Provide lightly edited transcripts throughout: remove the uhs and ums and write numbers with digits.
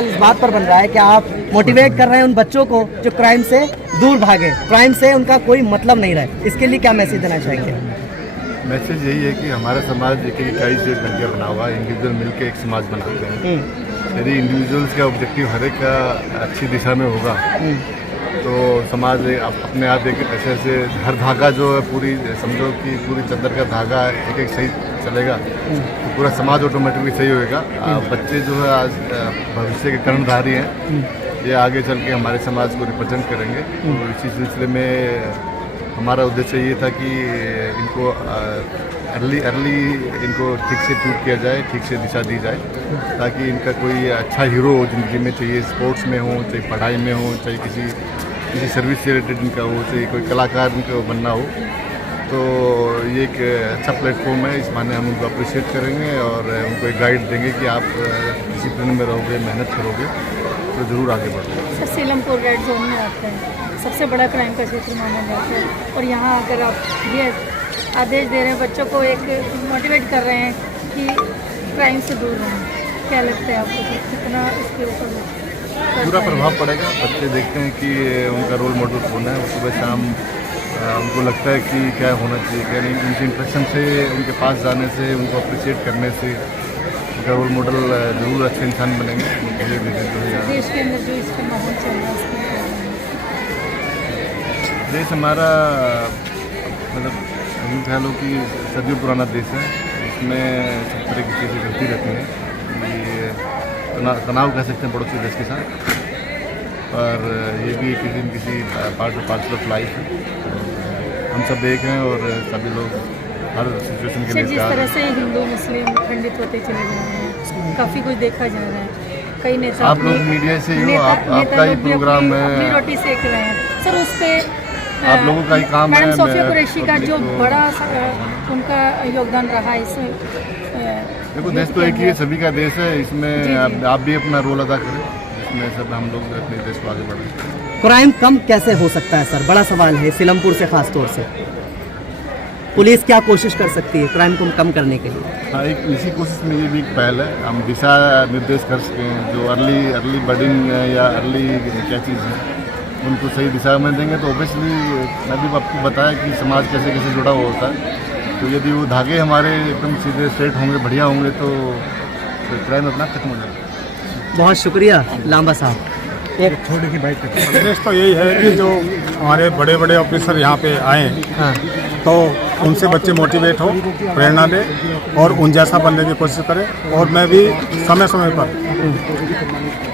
सवाल इस बात पर बन रहा है कि आप मोटिवेट कर रहे हैं उन बच्चों को जो क्राइम से दूर भागे, क्राइम से उनका कोई मतलब नहीं रहे। इसके लिए क्या मैसेज देना चाहेंगे? मैसेज यही है कि हमारा समाज एक इकाई से बनकर बना हुआ है, इंडिविजुअल मिलकर एक समाज बनाते हैं। यदि इंडिविजुअल्स का ऑब्जेक्टिव हर एक का अच्छी दिशा में होगा तो समाज अपने आप एक ऐसे हर धागा जो है पूरी समझो कि पूरी चद्दर का धागा एक एक सही चलेगा तो पूरा समाज ऑटोमेटिकली सही होएगा। बच्चे जो है आज भविष्य के कर्णधारी हैं, ये आगे चल के हमारे समाज को रिप्रेजेंट करेंगे। तो इसी सिलसिले में हमारा उद्देश्य ये था कि इनको अर्ली इनको ठीक से ट्रीट किया जाए, ठीक से दिशा दी जाए, ताकि इनका कोई अच्छा हीरो हो ज़िंदगी में, चाहिए स्पोर्ट्स में हो, चाहे पढ़ाई में हो, चाहे किसी सर्विस से रिलेटेड इनका हो, चाहे कोई कलाकार इनको बनना हो। तो ये एक अच्छा प्लेटफॉर्म है, इस माने हम उनको अप्रिशिएट करेंगे और उनको एक गाइड देंगे कि आप डिसिप्लिन में रहोगे, मेहनत करोगे तो ज़रूर आगे बढ़ोगे। सर, सीलमपुर रेड जोन में आते हैं, सबसे बड़ा क्राइम का क्षेत्र माना जाता है, और यहाँ अगर आप ये आदेश दे रहे हैं, बच्चों को एक मोटिवेट कर रहे हैं कि क्राइम से दूर रहें, क्या लगता है आपको कि कितना इसके ऊपर पूरा प्रभाव पड़ेगा? बच्चे देखते हैं कि उनका रोल मॉडल कौन है, सुबह शाम उनको लगता है कि क्या होना चाहिए, क्या नहीं। उनके इंट्रैक्शन से, उनके पास जाने से, उनको अप्रिशिएट करने से उनका रोल मॉडल जरूर अच्छे इंसान बनेंगे। देश के अंदर जो इसका माहौल चल रहा है, देश हमारा मतलब यूँ कह लो कि सदियों पुराना देश है, इसमें सब तरह की चीज़ें चलती रहती हैं। ये तनाव कह सकते हैं पड़ोसी देश के साथ, और ये भी किसी न किसी पार्ट ऑफ लाइफ है। हम सब एक हैं और सभी लोग हर सिचुएशन के लिए जिस तरह से हिंदू मुस्लिम खंडित होते चले जा रहे हैं, काफ़ी कुछ देखा जा रहा है। कई नेता, आप लोग मीडिया से ही हो, आपका ही प्रोग्राम है, अपनी रोटी सेक रहे हैं सर, उस पर आप लोगों का ही काम है। मैडम सोफिया कुरैशी का जो बड़ा उनका योगदान रहा है इसमें। देखो, देश तो एक ही है, सभी का देश है, इसमें आप भी अपना रोल अदा करें, इसमें सब हम लोग अपने देश को आगे बढ़ाएं। क्राइम कम कैसे हो सकता है सर? बड़ा सवाल है सीलमपुर से खास तौर से। पुलिस क्या कोशिश कर सकती है क्राइम को कम करने के लिए? हाँ, एक इसी कोशिश में ये भी एक पहल है, हम दिशा निर्देश कर सकें, जो अर्ली बर्डिंग या अर्ली क्या चीज़ है उनको सही दिशा में देंगे तो ऑब्वियसली मैं भी आपको बताया कि समाज कैसे कैसे जुड़ा हुआ होता है। तो यदि वो धागे हमारे एकदम सीधे स्ट्रेट होंगे, बढ़िया होंगे तो क्राइम अपना खत्म हो जाएगा। बहुत शुक्रिया लांबा साहब। एक थोड़ी सी बाइक संदेश तो यही है कि जो हमारे बड़े बड़े ऑफिसर यहाँ पे आए तो उनसे बच्चे मोटिवेट हो, प्रेरणा दे और उन जैसा बनने की कोशिश करें। और मैं भी समय समय पर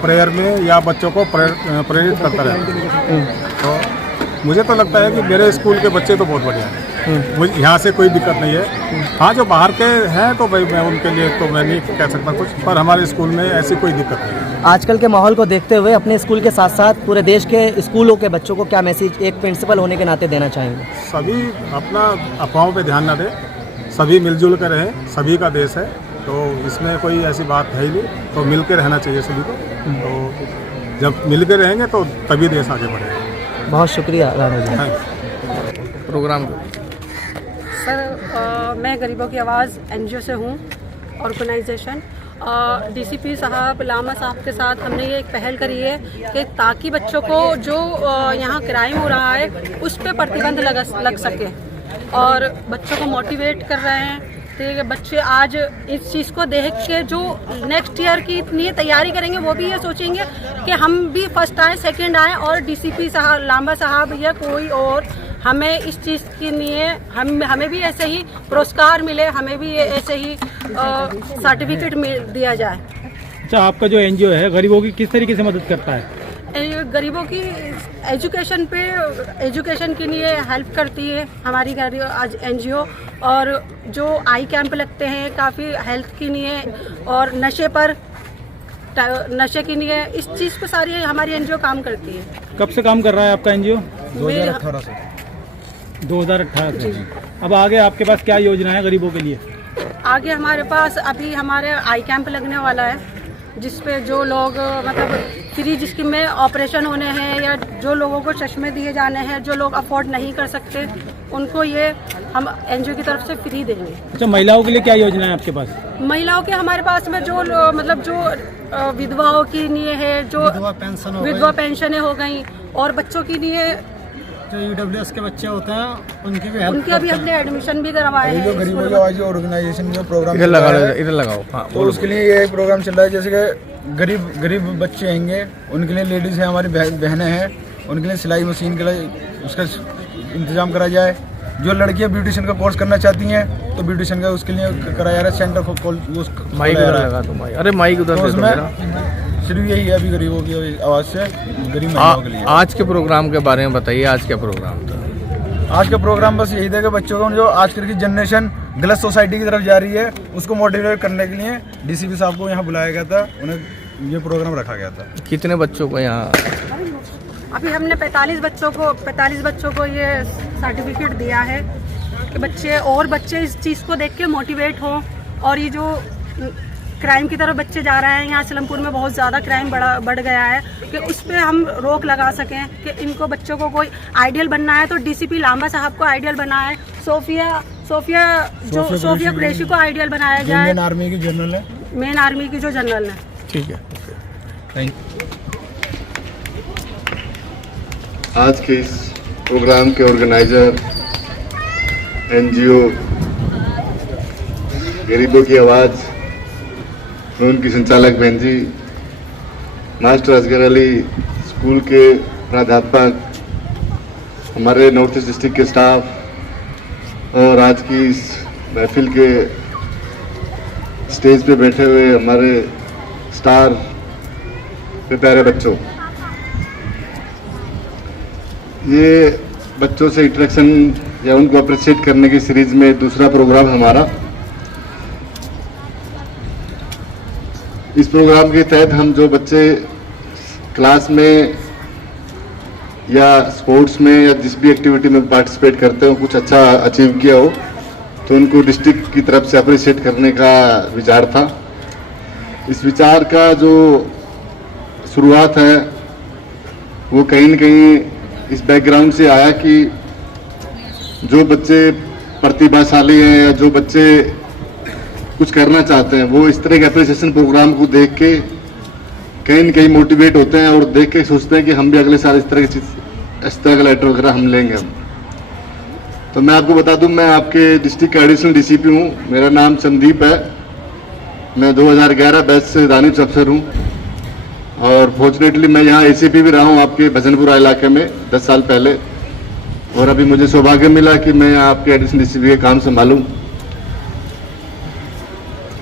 प्रेयर में या बच्चों को प्रेरित करता रहता। तो मुझे तो लगता है कि मेरे स्कूल के बच्चे तो बहुत बढ़िया हैं, मुझे यहाँ से कोई दिक्कत नहीं है। हाँ, जो बाहर के हैं तो भाई मैं उनके लिए तो मैं नहीं कह सकता कुछ, पर हमारे स्कूल में ऐसी कोई दिक्कत नहीं है। आजकल के माहौल को देखते हुए अपने स्कूल के साथ साथ पूरे देश के स्कूलों के बच्चों को क्या मैसेज एक प्रिंसिपल होने के नाते देना चाहेंगे? सभी अपना अफवाहों पे ध्यान न दें, सभी मिलजुल कर रहें, सभी का देश है, तो इसमें कोई ऐसी बात है ही नहीं। तो मिल के रहना चाहिए सभी को, तो जब मिल के रहेंगे तो तभी देश आगे बढ़ेगा। बहुत शुक्रिया राणा जी। प्रोग्राम सर, मैं गरीबों की आवाज़ NGO से हूँ, ऑर्गेनाइजेशन। DCP साहब, लामा साहब के साथ हमने ये एक पहल करी है कि ताकि बच्चों को जो यहाँ क्राइम हो रहा है उस पर प्रतिबंध लग सके, और बच्चों को मोटिवेट कर रहे हैं। तो बच्चे आज इस चीज़ को देख के जो नेक्स्ट ईयर की इतनी तैयारी करेंगे, वो भी ये सोचेंगे कि हम भी फर्स्ट आए, सेकंड आए, और DCP साहब, लांबा साहब या कोई और हमें इस चीज़ के लिए हमें भी ऐसे ही पुरस्कार मिले, हमें भी ऐसे ही सर्टिफिकेट दिया जाए। अच्छा, आपका जो NGO है गरीबों की किस तरीके से मदद करता है? गरीबों की एजुकेशन के लिए हेल्प करती है हमारी आज NGO, और जो आई कैंप लगते हैं काफ़ी हेल्थ के लिए और नशे के लिए, इस चीज़ को सारी हमारी NGO काम करती है। कब से काम कर रहा है आपका NGO? 2018 से। 2018 से। अब आगे आपके पास क्या योजना है गरीबों के लिए? आगे हमारे पास अभी हमारे आई कैंप लगने वाला है, जिसपे जो लोग मतलब फ्री जिसकी में ऑपरेशन होने हैं, या जो लोगों को चश्मे दिए जाने हैं, जो लोग अफोर्ड नहीं कर सकते उनको ये हम एनजीओ की तरफ से फ्री देंगे। अच्छा, महिलाओं के लिए क्या योजना है आपके पास? महिलाओं के हमारे पास में जो मतलब जो विधवाओं के लिए है, जो विधवा पेंशनें हो गई, और बच्चों के लिए जो ईडब्ल्यूएस के बच्चे होते हैं उनके अभी हमने एडमिशन भी करवाए हैं। जो गरीबों की आवाज़ ऑर्गेनाइजेशन जो प्रोग्राम इधर लगाओ। हाँ, तो उसके लिए ये प्रोग्राम चल रहा है, जैसे कि गरीब बच्चे हैंगे, उनके लिए लेडीज़ हैं, हमारी बहनें हैं, उनके लिए सिलाई मशीन के लिए उसका इंतजाम करा जाए। जो लड़कियां ब्यूटिशियन का कोर्स करना चाहती हैं तो ब्यूटिशियन का उसके लिए कराया जा रहा है। सेंटर माइक उधर लगा दो, माइक। अरे माइक उधर दे दो मेरा। सिर्फ यही है अभी गरीबों की आवाज़ से गरीब महिलाओं के लिए। आज के प्रोग्राम के बारे में बताइए, आज क्या प्रोग्राम था? आज का प्रोग्राम बस यही था कि बच्चों को जो आजकल की जनरेशन गलत सोसाइटी की तरफ जा रही है उसको मोटिवेट करने के लिए डीसीपी साहब को यहाँ बुलाया गया था, उन्हें ये प्रोग्राम रखा गया था। कितने बच्चों को यहाँ? अभी हमने 45 बच्चों को ये सर्टिफिकेट दिया है कि बच्चे इस चीज़ को देख के मोटिवेट हों, और ये जो क्राइम की तरफ बच्चे जा रहे हैं, यहाँ सिलमपुर में बहुत ज़्यादा क्राइम बढ़ गया है, कि उस पर हम रोक लगा सकें कि इनको बच्चों को कोई आइडियल बनना है तो डीसीपी लांबा साहब को आइडियल बनाए, सोफिया कुरैशी को आइडियल बनाया जाए। मेन आर्मी की जनरल है, मेन आर्मी की जो जनरल है। ठीक है, थैंक यू। आज के इस प्रोग्राम के ऑर्गेनाइजर एनजीओ गरीबों की आवाज़ में उनकी संचालक बहन जी, मास्टर असगर अली, स्कूल के प्राध्यापक, हमारे नॉर्थ ईस्ट डिस्ट्रिक्ट के स्टाफ, और आज की इस महफिल के स्टेज पे बैठे हुए हमारे स्टार प्यारे बच्चों, ये बच्चों से इंटरेक्शन या उनको अप्रिशिएट करने की सीरीज में दूसरा प्रोग्राम हमारा। इस प्रोग्राम के तहत हम जो बच्चे क्लास में या स्पोर्ट्स में या जिस भी एक्टिविटी में पार्टिसिपेट करते हो, कुछ अच्छा अचीव किया हो, तो उनको डिस्ट्रिक्ट की तरफ से अप्रिशिएट करने का विचार था। इस विचार का जो शुरुआत है वो कहीं न कहीं इस बैकग्राउंड से आया कि जो बच्चे प्रतिभाशाली हैं या जो बच्चे कुछ करना चाहते हैं, वो इस तरह के एप्रिसिएशन प्रोग्राम को देख के कहीं न कहीं मोटिवेट होते हैं और देख के सोचते हैं कि हम भी अगले साल इस तरह का लेटर वगैरह हम लेंगे हम। तो मैं आपको बता दूं, मैं आपके डिस्ट्रिक्ट का एडिशनल डीसीपी हूं। मेरा नाम संदीप है। मैं 2011 बैच से दानिश अफसर हूं, और फॉर्चुनेटली मैं यहाँ एसीपी भी रहा हूँ आपके भजनपुरा इलाके में 10 साल पहले, और अभी मुझे सौभाग्य मिला कि मैं आपके एडिशनल डीसीपी का काम संभालूं।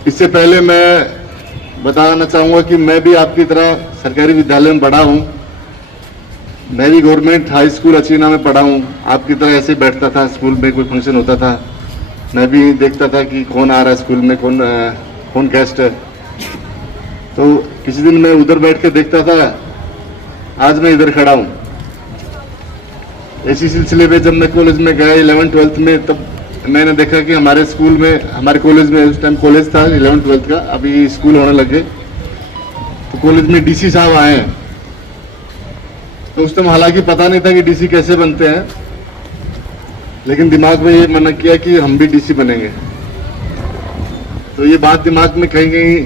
इससे पहले मैं बताना चाहूँगा कि मैं भी आपकी तरह सरकारी विद्यालय में पढ़ा हूँ। मैं भी गवर्नमेंट हाई स्कूल अचीना में पढ़ा हूँ। आपकी तरह ऐसे बैठता था, स्कूल में कोई फंक्शन होता था मैं भी देखता था कि कौन आ रहा है स्कूल में, कौन गेस्ट है। तो किसी दिन मैं उधर बैठ के देखता था, आज मैं इधर खड़ा हूँ। इसी सिलसिले में जब मैं कॉलेज में गया 11th-12th में, तब मैंने देखा कि हमारे स्कूल में, हमारे कॉलेज में, उस टाइम कॉलेज था 11th-12th का, अभी स्कूल होने लगे, तो कॉलेज में डीसी साहब आए हैं। तो उस टाइम हालांकि पता नहीं था कि डीसी कैसे बनते हैं, लेकिन दिमाग में ये मन किया कि हम भी डीसी बनेंगे। तो ये बात दिमाग में कहीं कहीं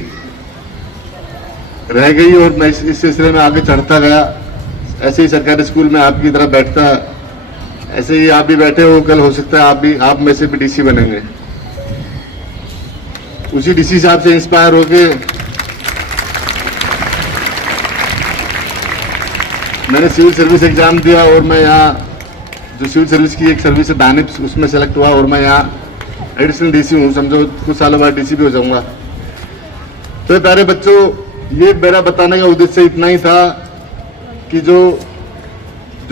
रह गई और मैं इस सिलसिले में आगे चढ़ता गया। ऐसे ही सरकारी स्कूल में आपकी तरह बैठता, ऐसे ही आप भी बैठे हो, कल हो सकता है आप में से भी डीसी बनेंगे। उसी डीसी साहब से इंस्पायर होके मैंने सिविल सर्विस एग्जाम दिया, और मैं यहाँ जो सिविल सर्विस की एक सर्विस है दानिश, उसमें सेलेक्ट हुआ, और मैं यहाँ एडिशनल डीसी हूँ। समझो कुछ सालों बाद डीसी भी हो जाऊंगा। तो प्यारे बच्चों, ये मेरा बताने का उद्देश्य इतना ही था कि जो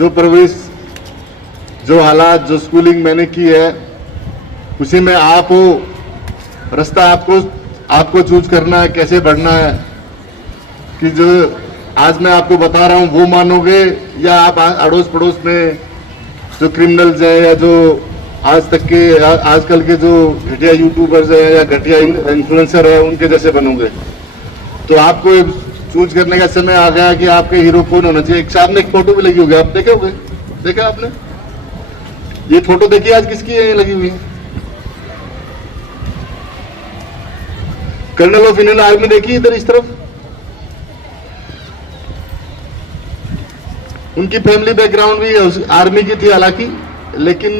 परवरिश, जो हालात, जो स्कूलिंग मैंने की है, उसी में आप हो, रास्ता आपको चूज करना है, कैसे बढ़ना है। कि जो आज मैं आपको बता रहा हूँ वो मानोगे, या आप अड़ोस पड़ोस में जो क्रिमिनल्स हैं या जो आजकल के जो घटिया यूट्यूबर्स हैं या घटिया इन्फ्लुएंसर है उनके जैसे बनोगे। तो आपको चूज करने का समय आ गया कि आपके हीरो कौन होना चाहिए। एक सामने एक फोटो भी लगी होगी, आप देखे होंगे, देखा आपने? ये फोटो देखिए आज किसकी है लगी हुई, कर्नल ऑफ इंडियन आर्मी देखिए इधर इस तरफ। उनकी फैमिली बैकग्राउंड भी आर्मी की थी हालांकि, लेकिन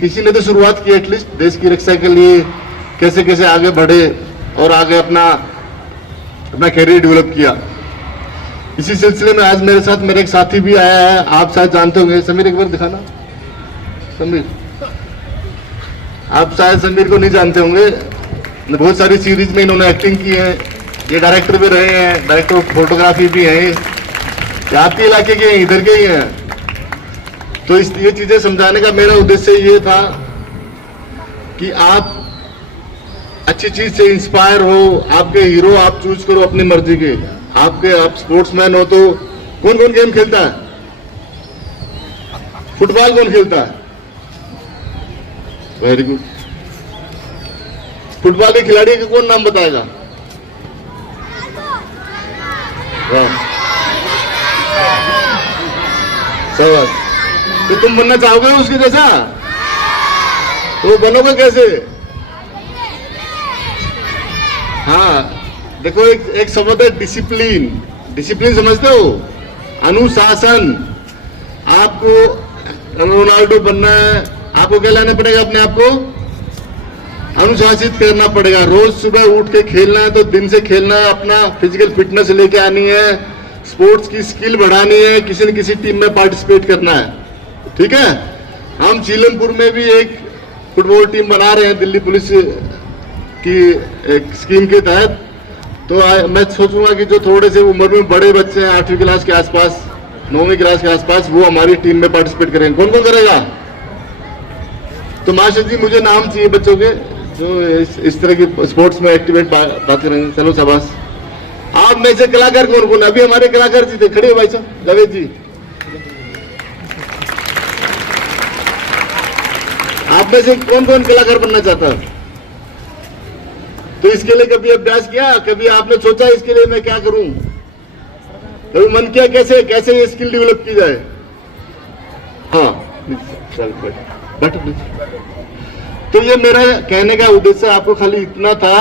किसी ने तो शुरुआत की एटलीस्ट देश की रक्षा के लिए कैसे कैसे आगे बढ़े और आगे अपना कैरियर डेवलप किया। इसी सिलसिले में आज मेरे साथ मेरे एक साथी भी आया है, आप शायद जानते होंगे। समीर एक बार दिखाना, समीर। आप शायद समीर को नहीं जानते होंगे, बहुत सारी सीरीज में इन्होंने एक्टिंग की है, ये डायरेक्टर भी रहे हैं, डायरेक्टर ऑफ फोटोग्राफी भी है, ये आपके इलाके के हैं, इधर के ही हैं। तो ये चीजें समझाने का मेरा उद्देश्य ये था कि आप अच्छी चीज से इंस्पायर हो, आपके हीरो आप चूज करो अपनी मर्जी के। आप स्पोर्ट्समैन हो तो कौन कौन गेम खेलता है? फुटबॉल कौन खेलता है? Very good. फुटबॉल के खिलाड़ी का कौन नाम बताएगा? वाह, शाबाश। तो तुम बनना चाहोगे उसके जैसा? तो बनोगे कैसे? हाँ देखो, एक शब्द है डिसिप्लिन। डिसिप्लिन समझते हो? अनुशासन। आपको रोनाल्डो बनना है, आपको क्या लाना पड़ेगा? अपने आप को अनुशासित करना पड़ेगा। रोज सुबह उठ के खेलना है तो दिन से खेलना है, अपना फिजिकल फिटनेस लेके आनी है, स्पोर्ट्स की स्किल बढ़ानी है, किसी न किसी टीम में पार्टिसिपेट करना है। ठीक है। हम सीलमपुर में भी एक फुटबॉल टीम बना रहे हैं दिल्ली पुलिस की एक स्कीम के तहत। तो मैं सोचूंगा कि जो थोड़े से उम्र में बड़े बच्चे हैं, 8वीं क्लास के आसपास, 9वीं क्लास के आसपास, वो हमारी टीम में पार्टिसिपेट करेंगे। कौन कौन करेगा? तो मास्टर जी मुझे नाम चाहिए बच्चों के जो इस तरह की स्पोर्ट्स में एक्टिवेट बात करेंगे। चलो शाबाश। आप में से कलाकार कौन कौन? अभी हमारे कलाकार जी थे, खड़े हो भाई साहब, जावेद जी। आप में से कौन कौन कलाकार बनना चाहता है? तो इसके लिए कभी अभ्यास किया? कभी आपने सोचा इसके लिए मैं क्या करूं? कभी मन किया कैसे कैसे ये स्किल डेवलप की जाए? हाँ चल बैठ। तो ये मेरा कहने का उद्देश्य आपको खाली इतना था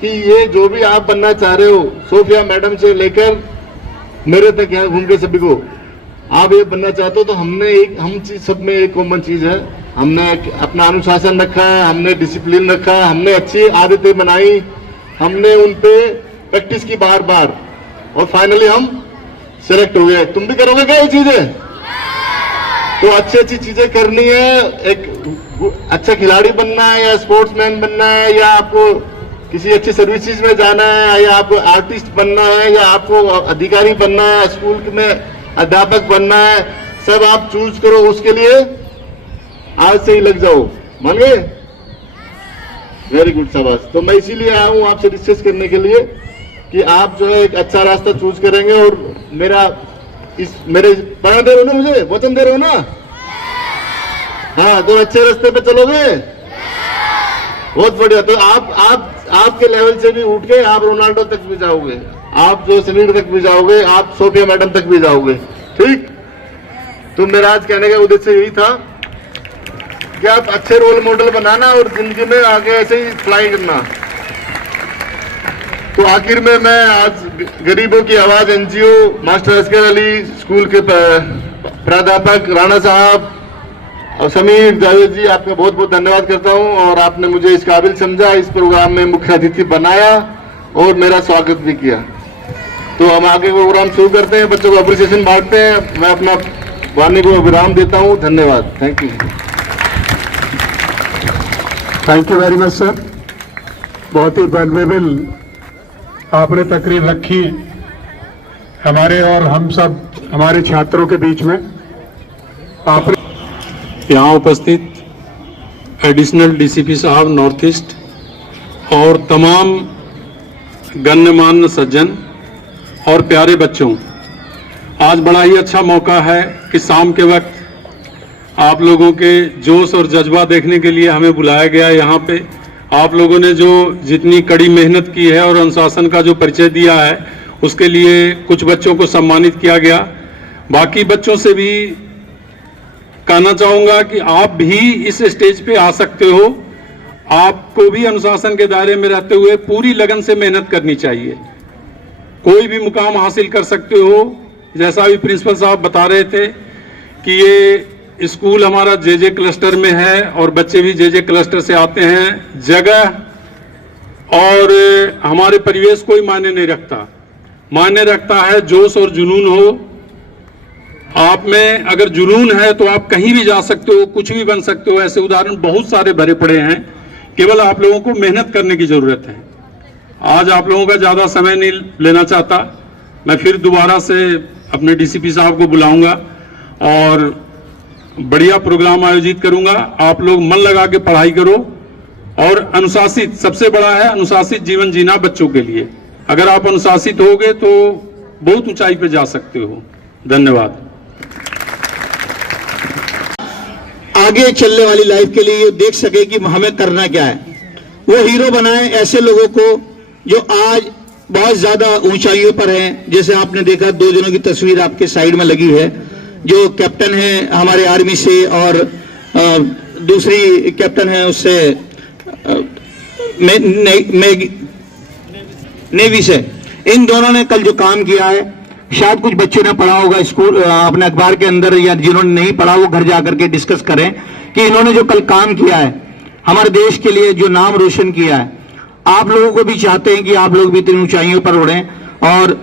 कि ये जो भी आप बनना चाह रहे हो, सोफिया मैडम से लेकर मेरे तक यहाँ घूम के सभी को आप ये बनना चाहते हो, तो हम सब में एक कॉमन चीज है। हमने अपना अनुशासन रखा है, हमने डिसिप्लिन रखा है, हमने अच्छी आदतें बनाई, हमने उन पे प्रैक्टिस की बार बार, और फाइनली हम सिलेक्ट हो गए। तुम भी करोगे क्या ये चीजें? तो अच्छी चीजें करनी है। एक अच्छा खिलाड़ी बनना है, या स्पोर्ट्समैन बनना है, या आपको किसी अच्छी सर्विसेज में जाना है, या आपको आर्टिस्ट बनना है, या आपको अधिकारी बनना है, स्कूल में अध्यापक बनना है, सब आप चूज करो। उसके लिए आज से ही लग जाओ। मान गए? वेरी गुड, शाबाश। तो मैं इसीलिए आया हूं आपसे डिस्कस करने के लिए कि आप जो है एक अच्छा रास्ता चूज करेंगे, और मेरे पढ़ा दे रहे हो ना, मुझे वचन दे रहे हो ना? हाँ, तो अच्छे रास्ते पे चलोगे। बहुत बढ़िया। तो आपके लेवल से भी उठ के आप रोनाल्डो तक भी जाओगे, आप जो समीर तक भी जाओगे, आप सोफिया मैडम तक भी जाओगे। ठीक। तो मेरा आज कहने का उद्देश्य यही था कि आप अच्छे रोल मॉडल बनाना और जिंदगी में आगे ऐसे ही फ्लाई करना। तो आखिर में मैं आज गरीबों की आवाज NGO, master Asghar Ali school के प्राध्यापक राणा साहब और समीर जावेद जी, आपका बहुत बहुत धन्यवाद करता हूं। और आपने मुझे इस काबिल समझा, इस प्रोग्राम में मुख्य अतिथि बनाया और मेरा स्वागत भी किया। तो हम आगे प्रोग्राम शुरू करते हैं, बच्चों को अप्रिसिएशन बांटते हैं। मैं अपना वाणी को विराम देता हूं। धन्यवाद। Thank you. Thank you very much sir. बहुत ही वैल्युएबल आपने तकरीर रखी हमारे और हम सब हमारे छात्रों के बीच में। आपने यहाँ उपस्थित एडिशनल डीसीपी साहब नॉर्थ ईस्ट और तमाम गण्यमान्य सज्जन और प्यारे बच्चों, आज बड़ा ही अच्छा मौका है कि शाम के वक्त आप लोगों के जोश और जज्बा देखने के लिए हमें बुलाया गया। यहाँ पे आप लोगों ने जो जितनी कड़ी मेहनत की है और अनुशासन का जो परिचय दिया है, उसके लिए कुछ बच्चों को सम्मानित किया गया। बाकी बच्चों से भी कहना चाहूंगा कि आप भी इस स्टेज पे आ सकते हो। आपको भी अनुशासन के दायरे में रहते हुए पूरी लगन से मेहनत करनी चाहिए। कोई भी मुकाम हासिल कर सकते हो। जैसा भी प्रिंसिपल साहब बता रहे थे कि ये स्कूल हमारा जेजे क्लस्टर में है और बच्चे भी जेजे क्लस्टर से आते हैं। जगह और हमारे परिवेश कोई मायने नहीं रखता, मायने रखता है जोश और जुनून हो। आप में अगर जुनून है तो आप कहीं भी जा सकते हो, कुछ भी बन सकते हो। ऐसे उदाहरण बहुत सारे भरे पड़े हैं, केवल आप लोगों को मेहनत करने की जरूरत है। आज आप लोगों का ज्यादा समय नहीं लेना चाहता, मैं फिर दोबारा से अपने डीसीपी साहब को बुलाऊंगा और बढ़िया प्रोग्राम आयोजित करूंगा। आप लोग मन लगा के पढ़ाई करो और अनुशासित, सबसे बड़ा है अनुशासित जीवन जीना बच्चों के लिए। अगर आप अनुशासित होगे तो बहुत ऊंचाई पे जा सकते हो। धन्यवाद। आगे चलने वाली लाइफ के लिए ये देख सके कि हमें करना क्या है, वो हीरो बनाए ऐसे लोगों को जो आज बहुत ज्यादा ऊंचाइयों पर हैं। जैसे आपने देखा 2 जनों की तस्वीर आपके साइड में लगी है, जो कैप्टन है हमारे आर्मी से और दूसरी कैप्टन है उससे नेवी से। इन दोनों ने कल जो काम किया है, शायद कुछ बच्चों ने पढ़ा होगा स्कूल अपने अखबार के अंदर, या जिन्होंने नहीं पढ़ा वो घर जाकर के डिस्कस करें कि इन्होंने जो कल काम किया है हमारे देश के लिए, जो नाम रोशन किया है। आप लोगों को भी चाहते हैं कि आप लोग भी इतनी ऊंचाइयों पर उड़ें और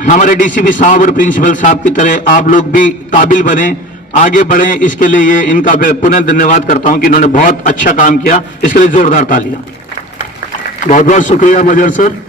हमारे डीसीपी साहब और प्रिंसिपल साहब की तरह आप लोग भी काबिल बने, आगे बढ़ें। इसके लिए ये इनका पुनः धन्यवाद करता हूं कि इन्होंने बहुत अच्छा काम किया। इसके लिए जोरदार तालियां। बहुत बहुत शुक्रिया मजर सर।